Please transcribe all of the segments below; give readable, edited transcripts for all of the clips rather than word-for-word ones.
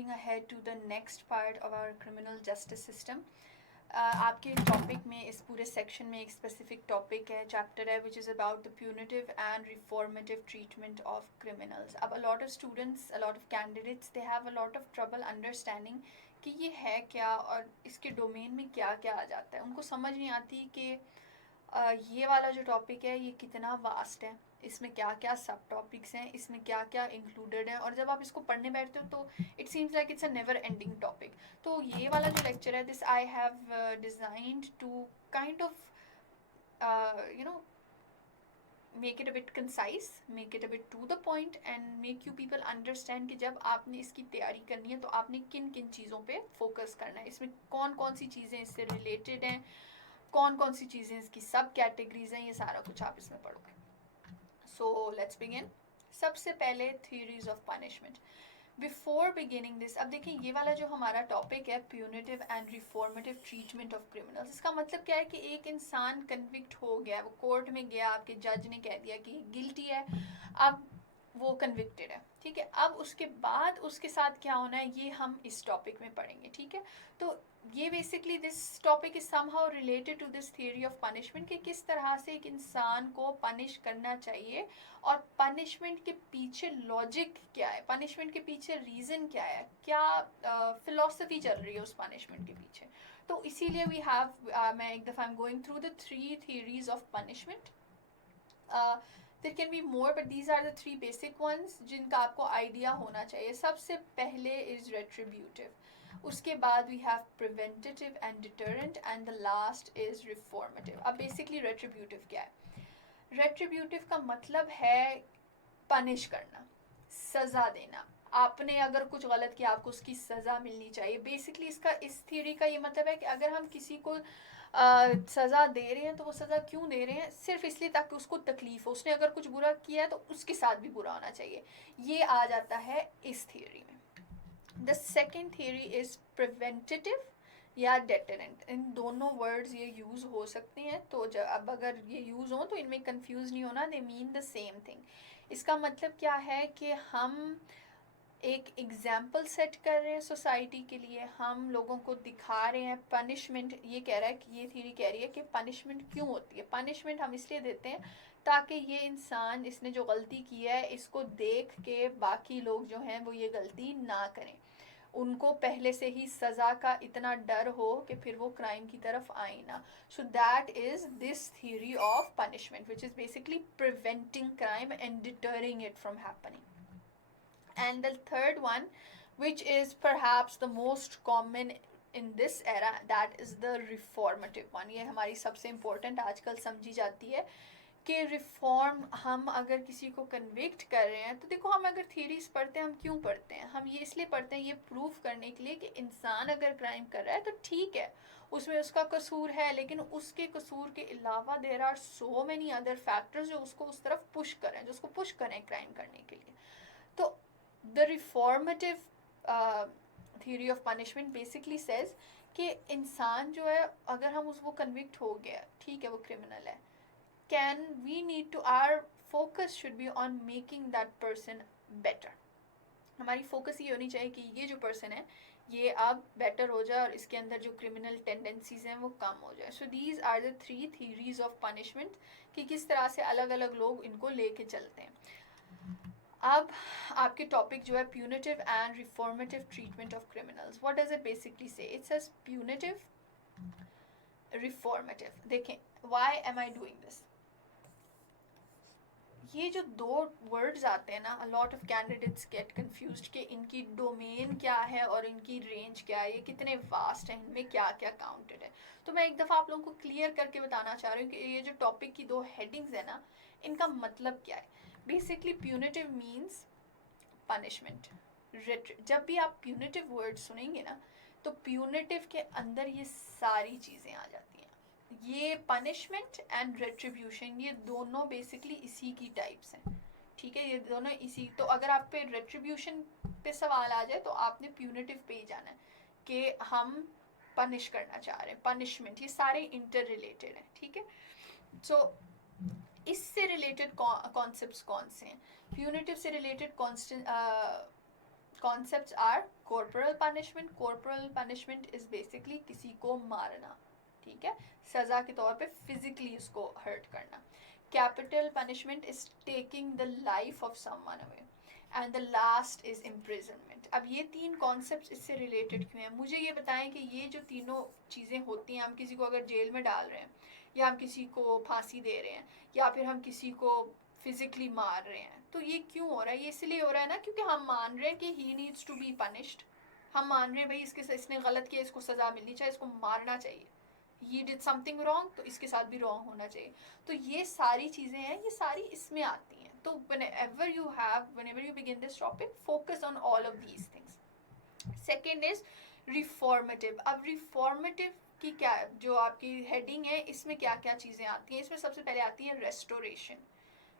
moving ahead to the next part of our criminal justice system. आपके topic में इस पूरे सेक्शन में एक स्पेसिफिक टॉपिक है, चैप्टर है, which is about the punitive and reformative treatment of criminals. अब a lot of students, a lot of candidates, they have a lot of trouble understanding कि ये है क्या और इसके डोमेन में क्या क्या आ जाता है. उनको समझ नहीं आती कि ये वाला जो टॉपिक है ये कितना वास्ट है, इसमें क्या क्या सब टॉपिक्स हैं, इसमें क्या क्या इंक्लूडेड है, और जब आप इसको पढ़ने बैठते हो तो it seems like it's a never ending topic. तो ये वाला जो लेक्चर है, this I have designed to kind of you know make it a bit concise, make it a bit to the point and make you people understand कि जब आपने इसकी तैयारी करनी है तो आपने किन किन चीज़ों पे फोकस करना है, इसमें कौन कौन सी चीज़ें इससे रिलेटेड हैं, कौन कौन सी चीज़ें इसकी सब कैटेगरीज हैं, ये सारा कुछ आप इसमें पढ़ोगे. So let's begin. सबसे पहले theories of punishment. Before beginning this, अब देखिए ये वाला जो हमारा टॉपिक है, punitive and reformative treatment of criminals, इसका मतलब क्या है कि एक इंसान कन्विक्ट हो गया, वो कोर्ट में गया, आपके जज ने कह दिया कि गिल्टी है, अब वो कन्विक्टेड है, ठीक है. अब उसके बाद उसके साथ क्या होना है ये हम इस टॉपिक में पढ़ेंगे, ठीक है. तो ये basically this topic is somehow related to this theory of punishment कि किस तरह से एक इंसान को पनिश करना चाहिए और पनिशमेंट के पीछे लॉजिक क्या है, पनिशमेंट के पीछे रीज़न क्या है, क्या फिलॉसफी चल रही है उस पनिशमेंट के पीछे. तो इसीलिए वी हैव मैं एक दफ़ा I am going through the three theories of punishment. There can be more but these are the three basic ones जिनका आपको आइडिया होना चाहिए. सबसे पहले इज़ रेट्रीब्यूटिव, उसके बाद we have preventive and deterrent and the last is reformative. अब basically retributive क्या है? रेट्रीब्यूटिव का मतलब है पनिश करना, सज़ा देना. आपने अगर कुछ गलत किया आपको उसकी सज़ा मिलनी चाहिए. बेसिकली इसका, इस थ्योरी का ये मतलब है कि अगर हम किसी को सज़ा दे रहे हैं तो वो सज़ा क्यों दे रहे हैं? सिर्फ इसलिए ताकि उसको तकलीफ हो. उसने अगर कुछ बुरा किया है तो उसके साथ भी बुरा होना चाहिए. ये आ जाता है इस थ्योरी में. The second theory is preventative या डेटरेंट. इन दोनों वर्ड्स ये यूज़ हो सकते हैं, तो जब अब अगर ये यूज़ हों तो इनमें कंफ्यूज नहीं होना, they mean the same thing. इसका मतलब क्या है कि हम एक एग्जाम्पल सेट कर रहे हैं सोसाइटी के लिए, हम लोगों को दिखा रहे हैं पनिशमेंट. ये कह रहा है कि ये थ्योरी कह रही है कि पनिशमेंट क्यों होती है. पनिशमेंट हम इसलिए देते हैं ताकि ये इंसान, इसने जो गलती की है, इसको देख के बाकी लोग जो हैं वो ये गलती ना करें, उनको पहले से ही सज़ा का इतना डर हो कि फिर वो क्राइम की तरफ आए ना. So that is this theory of punishment which is basically preventing crime and deterring it from happening. And the third one, which is perhaps the most common in this era, that is the reformative one. ये हमारी सबसे important आजकल समझी जाती है कि reform, हम अगर किसी को कन्विक्ट कर रहे हैं तो देखो, हम अगर थ्योरीज पढ़ते हैं, हम क्यों पढ़ते हैं? हम ये इसलिए पढ़ते हैं, ये प्रूव करने के लिए कि इंसान अगर क्राइम कर रहा है तो ठीक है, उसमें उसका कसूर है, लेकिन उसके कसूर के अलावा there are so many other factors जो उसको उस तरफ पुश करें, जो उसको पुश करें क्राइम करने के लिए. तो the reformative theory of punishment basically says कि इंसान जो है, अगर हम वो कन्विक्ट हो गया, ठीक है, वो क्रिमिनल है, can we need to, our focus should be on making that person better. हमारी फोकस ये होनी चाहिए कि ये जो पर्सन है ये अब बेटर हो जाए और इसके अंदर जो क्रिमिनल टेंडेंसीज हैं वो कम हो जाए. So these are the three theories of punishment कि किस तरह से अलग अलग लोग इनको लेके चलते हैं. अब आपके टॉपिक जो है punitive and reformative treatment of criminals, what does it basically say? It says punitive, reformative. देखें, why am I doing this? ये जो दो वर्ड्स आते हैं ना, a lot of candidates get confused कि इनकी डोमेन क्या है और इनकी रेंज क्या है, ये कितने वास्ट हैं, इनमें क्या क्या काउंटेड है. तो मैं एक दफ़ा आप लोगों को क्लियर करके बताना चाह रही हूँ कि ये जो टॉपिक की दो हेडिंग्स है ना, इनका मतलब क्या है. Basically punitive means punishment. जब भी आप प्यूनिटिव वर्ड सुनेंगे ना, तो प्यूनिटिव के अंदर ये सारी चीज़ें आ जाती हैं. ये पनिशमेंट एंड रेट्रीब्यूशन, ये दोनों बेसिकली इसी की टाइप्स हैं, ठीक है, ये दोनों इसी. तो अगर आप पे रेट्रीब्यूशन पे सवाल आ जाए तो आपने प्यूनिटिव पे ही जाना है कि हम पनिश करना चाह रहे हैं, पनिशमेंट, ये सारे इंटर रिलेटेड हैं, ठीक है. सो इससे रिलेटेड कॉन्सेप्ट्स कौन से हैं? प्यूनिटिव से related concepts are corporal punishment. Corporal punishment is basically किसी को मारना, ठीक है, सजा के तौर पे physically उसको hurt करना. Capital punishment is taking the life of someone away. And the last is imprisonment. अब ये तीन concepts इससे related क्यों हैं? मुझे ये बताएं कि ये जो तीनों चीज़ें होती हैं, हम किसी को अगर जेल में डाल रहे हैं, या हम किसी को फांसी दे रहे हैं, या फिर हम किसी को फिजिकली मार रहे हैं, तो ये क्यों हो रहा है? ये इसलिए हो रहा है ना क्योंकि हम मान रहे हैं कि he needs to be punished. हम मान रहे हैं भाई इसने गलत किया, इसको सजा मिलनी चाहिए, इसको मारना चाहिए. ही डिड समथिंग रॉन्ग, तो इसके साथ भी रॉन्ग होना चाहिए. तो ये सारी चीज़ें हैं, ये सारी इसमें आती हैं. तो whenever you begin this topic, focus on all of these things. Second is reformative. अब reformative की क्या, जो आपकी हेडिंग है, इसमें क्या क्या चीज़ें आती हैं? इसमें सबसे पहले आती है रेस्टोरेशन.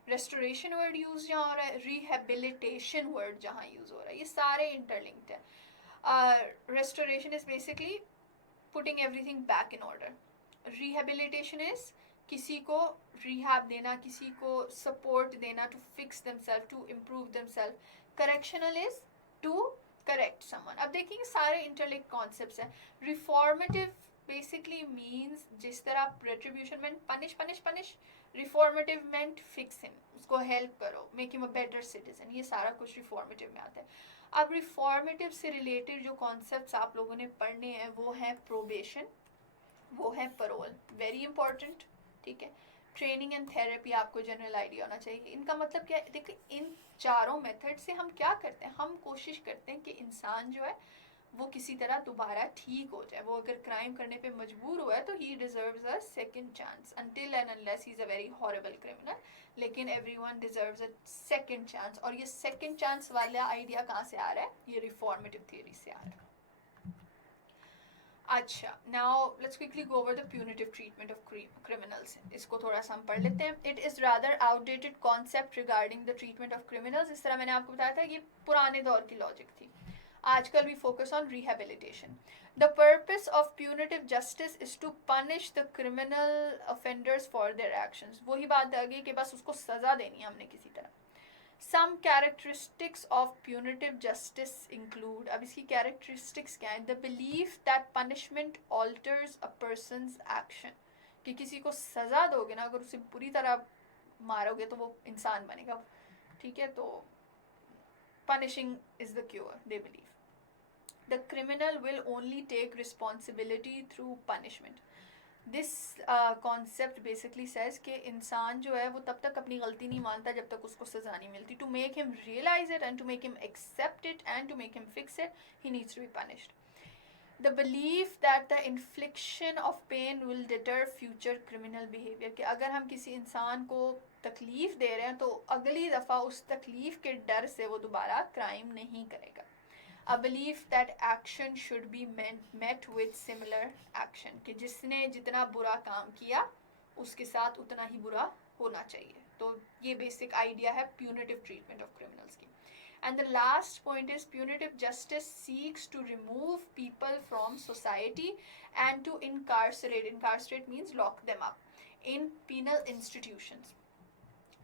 रेस्टोरेशन वर्ड यूज जहाँ हो रहा है, रिहेबिलिटेशन वर्ड जहाँ यूज हो रहा है, ये सारे इंटरलिंक्ड है. Restoration is basically putting everything back in order. Rehabilitation is किसी को रिहैब देना, किसी को सपोर्ट देना to fix themselves, to improve themselves. Correctional is to correct someone. अब देखिए सारे इंटरलिंक्ड कॉन्सेप्ट्स हैं. रिफॉर्मेटिव बेसिकली मीन्स जिस तरह आप रेट्रीब्यूशन में punish punish punish, reformative meant fix him, उसको हेल्प करो, make him a better citizen. ये सारा कुछ रिफॉर्मेटिव में आता है. अब रिफॉर्मेटिव से रिलेटेड जो कॉन्सेप्ट्स आप लोगों ने पढ़ने हैं वो है प्रोबेशन, वो है परोल, वेरी इंपॉर्टेंट, ठीक है. ट्रेनिंग एंड थेरेपी आपको जनरल आइडिया होना चाहिए. इनका मतलब क्या है? देखिए इन चारों मेथड से हम क्या करते हैं, हम कोशिश करते हैं कि इंसान जो है वो किसी तरह दोबारा ठीक हो जाए. वो अगर क्राइम करने पे मजबूर हुआ है तो ही deserves a second chance, until and unless he is a very horrible criminal. लेकिन everyone deserves a second chance. और ये सेकंड चांस वाला आइडिया कहाँ से आ रहा है? ये रिफॉर्मेटिव थियरी से आ रहा है. अच्छा, now let's quickly go over the punitive treatment of criminals. इसको थोड़ा सा हम पढ़ लेते हैं. It is rather outdated concept regarding the treatment of criminals. इस तरह मैंने आपको बताया था, ये पुराने दौर की लॉजिक थी. आजकल we focus on rehabilitation. The purpose of punitive justice is to punish the criminal offenders for their actions. वही बात आ गई कि बस उसको सजा देनी है हमने किसी तरह. Some characteristics of punitive justice include, अब इसकी characteristics क्या है? The belief that punishment alters a person's action. कि किसी को सजा दोगे ना, अगर उसे पूरी तरह मारोगे तो वो इंसान बनेगा, ठीक है. तो punishing is the cure, they believe. The criminal will only take responsibility through punishment. This concept basically says कि इंसान जो है वो तब तक अपनी गलती नहीं मानता जब तक उसको सजा नहीं मिलती. To make him realize it and to make him accept it and to make him fix it, he needs to be punished. The belief that the infliction of pain will deter future criminal behavior. कि अगर हम किसी इंसान को तकलीफ दे रहे हैं तो अगली दफ़ा उस तकलीफ के डर से वो दोबारा क्राइम नहीं करेगा. A belief that action should be met with similar action. कि जिसने जितना बुरा काम किया उसके साथ उतना ही बुरा होना चाहिए. तो ये बेसिक आइडिया है punitive treatment of criminals की. And the last point is punitive justice seeks to remove people from society and to incarcerate. Incarcerate means lock them up in penal institutions.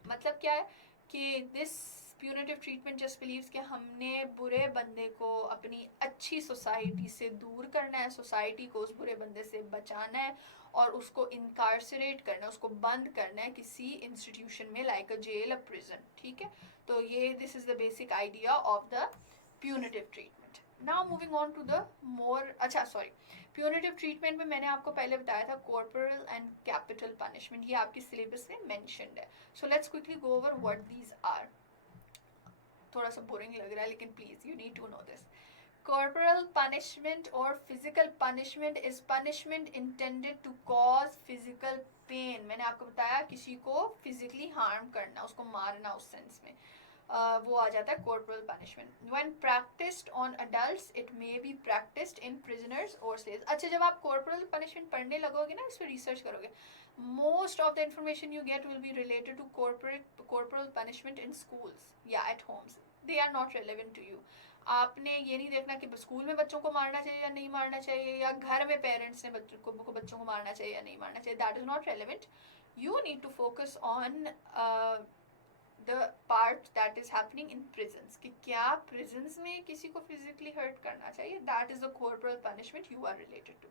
मतलब क्या है कि this punitive treatment just believes कि हमने बुरे बंदे को अपनी अच्छी सोसाइटी से दूर करना है, सोसाइटी को उस बुरे बंदे से बचाना है और उसको इनकारसरेट करना है, उसको बंद करना है किसी इंस्टीट्यूशन में, like a jail, a prison, ठीक है. तो ये this is the basic idea of the punitive treatment. Now moving on to the more, अच्छा सॉरी, प्यूनिटिव ट्रीटमेंट में मैंने आपको पहले बताया था कॉर्पोरल एंड कैपिटल पनिशमेंट. ये आपकी सिलेबस में मेंशन्ड है. So let's quickly go over what these are. थोड़ा सा बोरिंग लग रहा है लेकिन please you need to know this. Corporal punishment or physical punishment is punishment intended to cause physical pain. मैंने आपको बताया किसी को physically harm करना, उसको मारना उस सेंस में, वो आ जाता है corporal punishment. When practiced on adults, it may be practiced in prisoners or slaves. अच्छा, जब आप corporal punishment पढ़ने लगोगे ना, इस पर research करोगे, most of the information you get will be related to corporal punishment in schools या at homes. They are not relevant to you. आपने ये नहीं देखना कि स्कूल में बच्चों को मारना चाहिए या नहीं मारना चाहिए, या घर में पेरेंट्स ने बच्चों को मारना चाहिए या नहीं मारना चाहिए. That is not relevant. You need to focus on the part that is happening in prisons, कि क्या prisons में किसी को physically hurt करना चाहिए, that is the corporal punishment you are related to.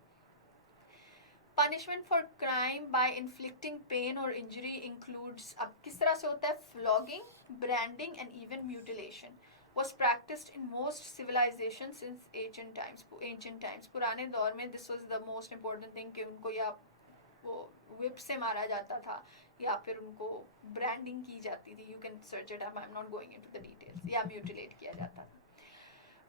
Punishment for crime by inflicting pain or injury includes, अब किस तरह से होता है, flogging, branding and even mutilation was practiced in most civilizations since ancient times. पुराने दौर में this was the most important thing, कि उनको या वो whip से मारा जाता था या फिर उनको branding की जाती थी. You can search it up, I'm not going into the details. या mutilate किया जाता था.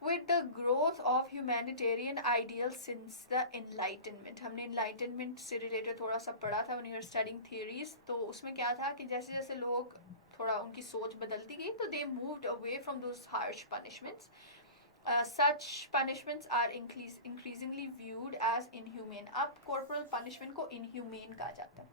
With the growth of humanitarian ideals since the Enlightenment, हमने Enlightenment से related थोड़ा सा पढ़ा था when you were studying theories. तो उसमें क्या था कि जैसे जैसे लोग थोड़ा उनकी सोच बदलती गई तो they moved away from those harsh punishments. Such punishments are increasingly viewed as inhumane. अब corporal punishment को inhumane कहा जाता है.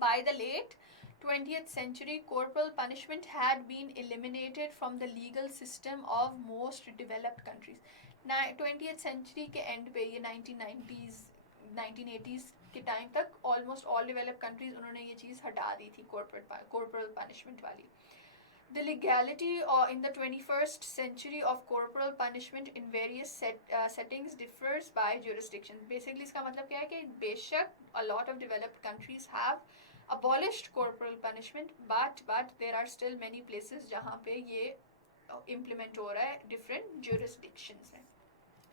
By the late 20th century, corporal punishment had been eliminated from the legal system of most developed countries. 20th century के end पे, ये 1990s 1980s के time तक almost all developed countries उन्होंने ये चीज़ हटा दी थी corporal punishment वाली. The legality in the 21st century of corporal punishment in various settings differs by jurisdiction. Basically इसका मतलब क्या है कि बेशक a lot of developed countries have abolished corporal punishment, but there are still many places जहाँ पे ये implement हो रहा है, different jurisdictions हैं.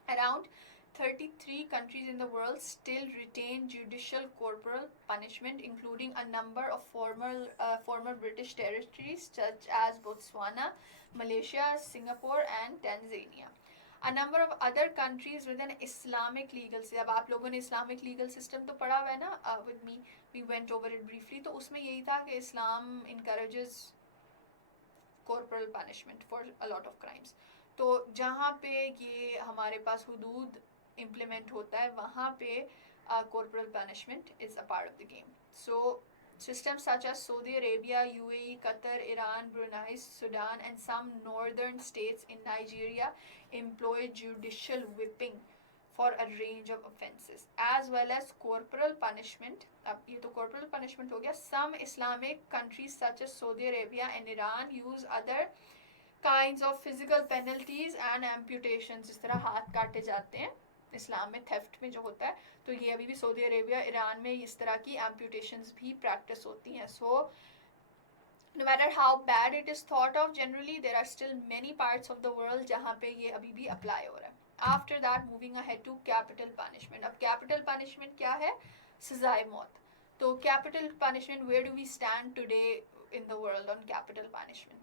Around 33 countries in the world still retain judicial corporal punishment, including a number of former British territories such as Botswana, Malaysia, Singapore and Tanzania. A number of other countries with an Islamic legal system. अब आप लोगों ने Islamic legal system तो पढ़ा हुआ है ना, with me we went over it briefly. तो उसमें यही था कि Islam encourages corporal punishment for a lot of crimes. तो जहाँ पे ये हमारे पास हुदूद implement होता है वहाँ पे corporal punishment is a part of the game. So systems such as Saudi Arabia, UAE, Qatar, Iran, Brunei, Sudan and some northern states in Nigeria employ judicial whipping for a range of offences as well as corporal punishment. अब ये तो corporal punishment हो गया. Some Islamic countries such as Saudi Arabia and Iran use other kinds of physical penalties and amputations. जिस तरह हाथ काटे जाते हैं इस्लाम में थेफ्ट में जो होता है, तो ये अभी भी सऊदी अरेबिया, ईरान में इस तरह की एम्प्यूटेशंस भी प्रैक्टिस होती हैं. सो no matter how bad it is thought of, generally there are still many parts of the world जहाँ पे ये अभी भी अप्लाई हो रहा है. After that, moving ahead to capital punishment. अब capital punishment क्या है? सजाए मौत. तो capital punishment, where do we stand today in the world on capital punishment?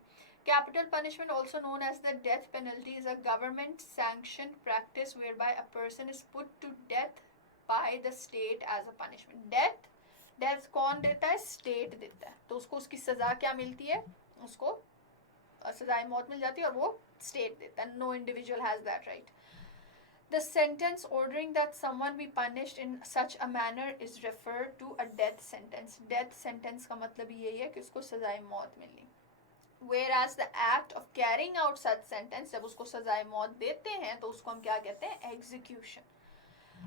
Capital punishment, also known as the death penalty, is a government sanctioned practice whereby a person is put to death by the state as a punishment. death कौन देता है? State देता है. तो उसको उसकी सजा क्या मिलती है? उसको सजाए मौत मिल जाती है और वो स्टेट देता है. No individual has that right. The sentence ordering that someone be punished in such a manner is referred to a death sentence. Death sentence का मतलब यही है कि उसको सजाए मौत मिलनी. Whereas the act of carrying out such sentence, जब उसको सजाए मौत देते हैं तो उसको हम क्या कहते हैं? Execution.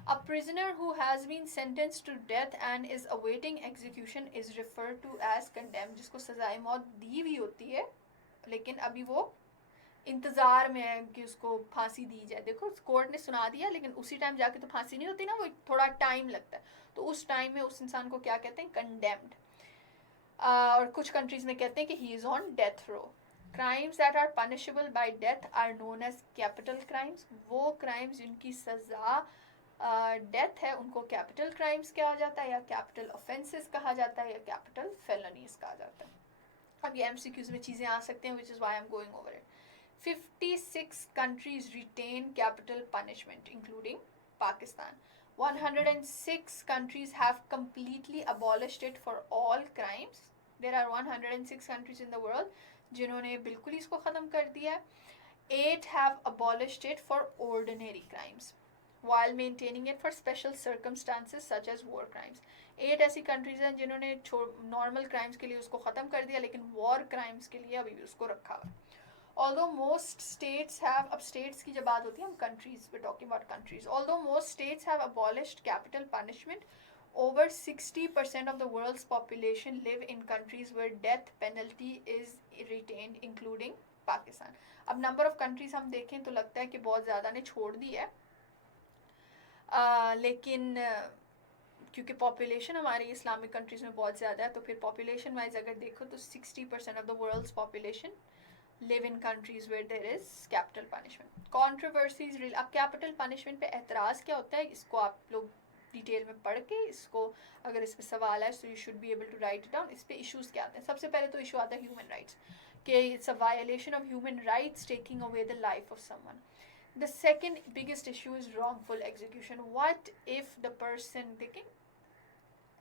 A prisoner who has been sentenced to death and is awaiting execution is referred to as condemned. जिसको सजाए मौत दी हुई होती है लेकिन अभी वो इंतज़ार में है कि उसको फांसी दी जाए. देखो कोर्ट ने सुना दिया लेकिन उसी टाइम जाके तो फांसी नहीं होती ना, वो थोड़ा टाइम लगता है. तो उस टाइम में उस इंसान को क्या कहते हैं? कंडेम्ड. और कुछ कंट्रीज में कहते हैं कि he is on death row. Crimes that are punishable by death are known as capital crimes. वो क्राइम्स जिनकी सज़ा डेथ है उनको कैपिटल क्राइम्स कहा जाता है या कैपिटल ऑफेंसेस कहा जाता है या कैपिटल फेलनीज कहा जाता है. अब ये एमसीक्यूज में चीज़ें आ सकते हैं, which is why I am going over it. 56 countries retain capital punishment, including Pakistan. 106 countries have completely abolished it for all crimes. There are 106 countries in the world जिन्होंने बिल्कुल इसको ख़त्म कर दिया है. 8 have abolished it for ordinary crimes while maintaining it for special circumstances such as war crimes. 8 ऐसी countries हैं जिन्होंने normal crimes के लिए उसको ख़त्म कर दिया लेकिन war crimes के लिए अभी भी उसको रखा हुआ. Although most states have, अब states की जब बात होती है हम countries, we're talking about countries. Although most states have abolished capital punishment, Over 60% of the world's population live in countries where death penalty is retained, including Pakistan. अब number of countries हम देखें तो लगता है कि बहुत ज़्यादा ने छोड़ दी है, लेकिन क्योंकि पॉपुलेशन हमारी इस्लामिक कंट्रीज़ में बहुत ज़्यादा है, तो फिर पॉपुलेशन वाइज अगर देखो तो 60% of the world's population live in countries where there is capital punishment. Controversies. अब कैपिटल पनिशमेंट पे एतराज़ क्या होता है, इसको आप लोग डिटेल में पढ़ के, इसको अगर इस पे सवाल है तो you should be able to write it down. इस पे इश्यूज़ क्या आते हैं. सबसे पहले तो इशू आता है ह्यूमन राइट्स, कि it's a violation of human rights taking away the life of someone. The second biggest issue is wrongful execution. What if the person, देखें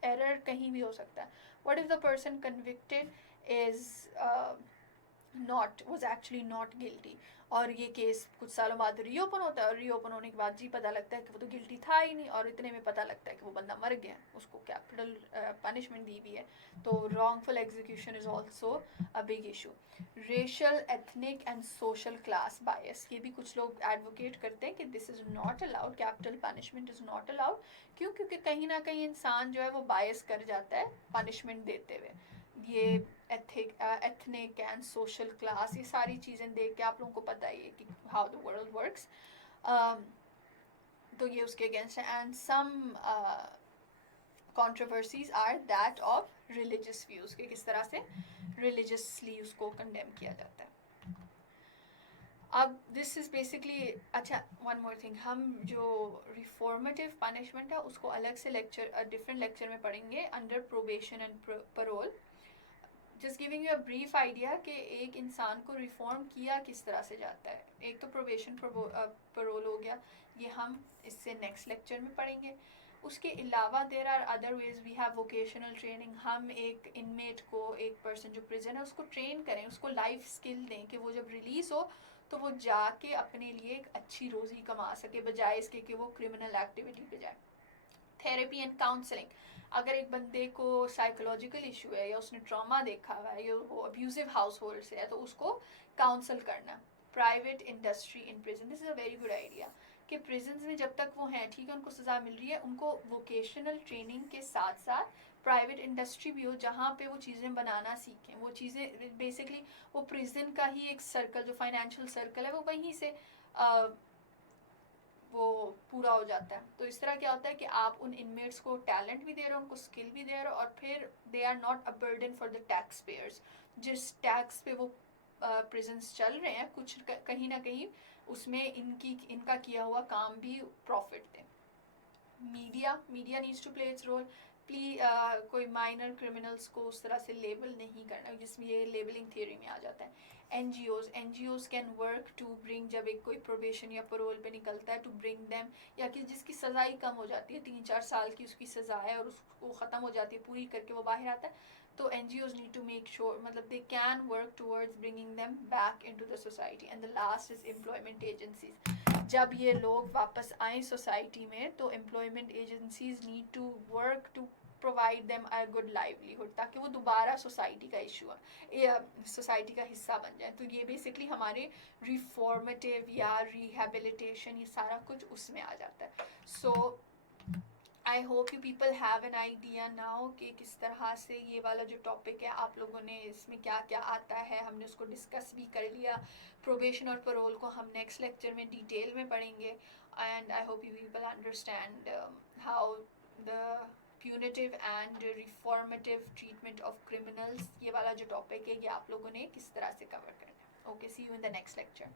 error कहीं भी हो सकता है. What if the person convicted is was actually not guilty, और ये case कुछ सालों बाद रीओपन होता है, और रीओपन होने के बाद जी पता लगता है कि वो तो गिल्टी था ही नहीं, और इतने में पता लगता है कि वो बंदा मर गया, उसको कैपिटल पनिशमेंट दी हुई है. तो wrongful execution is also a big issue. Racial, ethnic and social class bias, ये भी कुछ लोग एडवोकेट करते हैं कि this is not allowed, capital punishment is not allowed. क्यों? क्योंकि कहीं ना कहीं इंसान जो है वो बायस कर जाता है पनिशमेंट देते हुए. ये एथनिक एंड सोशल क्लास, ये सारी चीज़ें देख के आप लोगों को पता ही है कि हाउ द वर्ल्ड वर्क्स. तो ये उसके अगेंस्ट है. And some controversies are that of religious views, के किस तरह से रिलीजियसली उसको कंडेम किया जाता है. अब दिस इज़ बेसिकली, अच्छा वन मोर थिंग, हम जो रिफॉर्मेटिव पनिशमेंट है उसको अलग से लेक्चर, डिफरेंट लेक्चर में पढ़ेंगे under probation and parole. Just giving you a brief idea कि एक इंसान को रिफॉर्म किया किस तरह से जाता है. एक तो प्रोबेशन परोल हो गया, ये हम इससे नेक्स्ट लेक्चर में पढ़ेंगे. उसके अलावा there are other ways. We have vocational training. हम एक इनमेट को, एक पर्सन जो प्रिजन है उसको ट्रेन करें, उसको लाइफ स्किल दें कि वो जब रिलीज़ हो तो वो जाके अपने लिए एक अच्छी रोज़ी कमा सके, बजाय इसके कि वो क्रिमिनल एक्टिविटी पे जाए. Therapy and counselling. अगर एक बंदे को साइकोलॉजिकल इशू है, या उसने ट्रॉमा देखा हुआ है, या वो अब्यूजिव हाउस होल्ड से है, तो उसको काउंसल करना. Private industry in prison. This is a very good idea कि प्रिजन्स में जब तक वो हैं, ठीक है, उनको सज़ा मिल रही है, उनको वोकेशनल ट्रेनिंग के साथ साथ प्राइवेट इंडस्ट्री भी हो जहाँ पे वो चीज़ें बनाना सीखें. वो चीज़ें बेसिकली वो प्रिजन का ही एक सर्कल, जो फाइनेंशियल सर्कल है, वो वहीं से वो पूरा हो जाता है. तो इस तरह क्या होता है कि आप उन इनमेट्स को टैलेंट भी दे रहे हो, उनको स्किल भी दे रहे हो, और फिर they are not a burden for the tax payers. जिस टैक्स पे वो प्रिजन्स चल रहे हैं, कुछ कहीं ना कहीं उसमें इनका किया हुआ काम भी प्रॉफिट दें. Media needs to play its role. कोई माइनर क्रिमिनल्स को उस तरह से लेबल नहीं करना, जिसमें ये लेबलिंग थियरी में आ जाता है. NGOs can work to bring, जब एक कोई प्रोबेशन या परोल पे निकलता है, टू ब्रिंग देम, या कि जिसकी सज़ा ही कम हो जाती है, 3-4 साल की उसकी सज़ा है और उसको ख़त्म हो जाती है, पूरी करके वो बाहर आता है, तो NGOs need to make sure, मतलब they can work towards bringing them back into the society. And the last is employment agencies. जब ये लोग वापस आए सोसाइटी में, तो employment agencies need to work to provide them a good livelihood, ताकि वो दोबारा सोसाइटी का इशू सोसाइटी का हिस्सा बन जाए. तो ये बेसिकली हमारे रिफॉर्मेटिव या रिहेबिलिटेशन, ये सारा कुछ उसमें आ जाता है. So I hope you people have an idea now कि किस तरह से ये वाला जो टॉपिक है, आप लोगों ने इसमें क्या क्या आता है, हमने उसको डिस्कस भी कर लिया. प्रोबेशन और परोल को हम नेक्स्ट लेक्चर में डिटेल में पढ़ेंगे. And I hope you people understand how the punitive and reformative treatment of criminals, ये वाला जो टॉपिक है, ये आप लोगों ने किस तरह से कवर करना है. Okay, see you in the next lecture.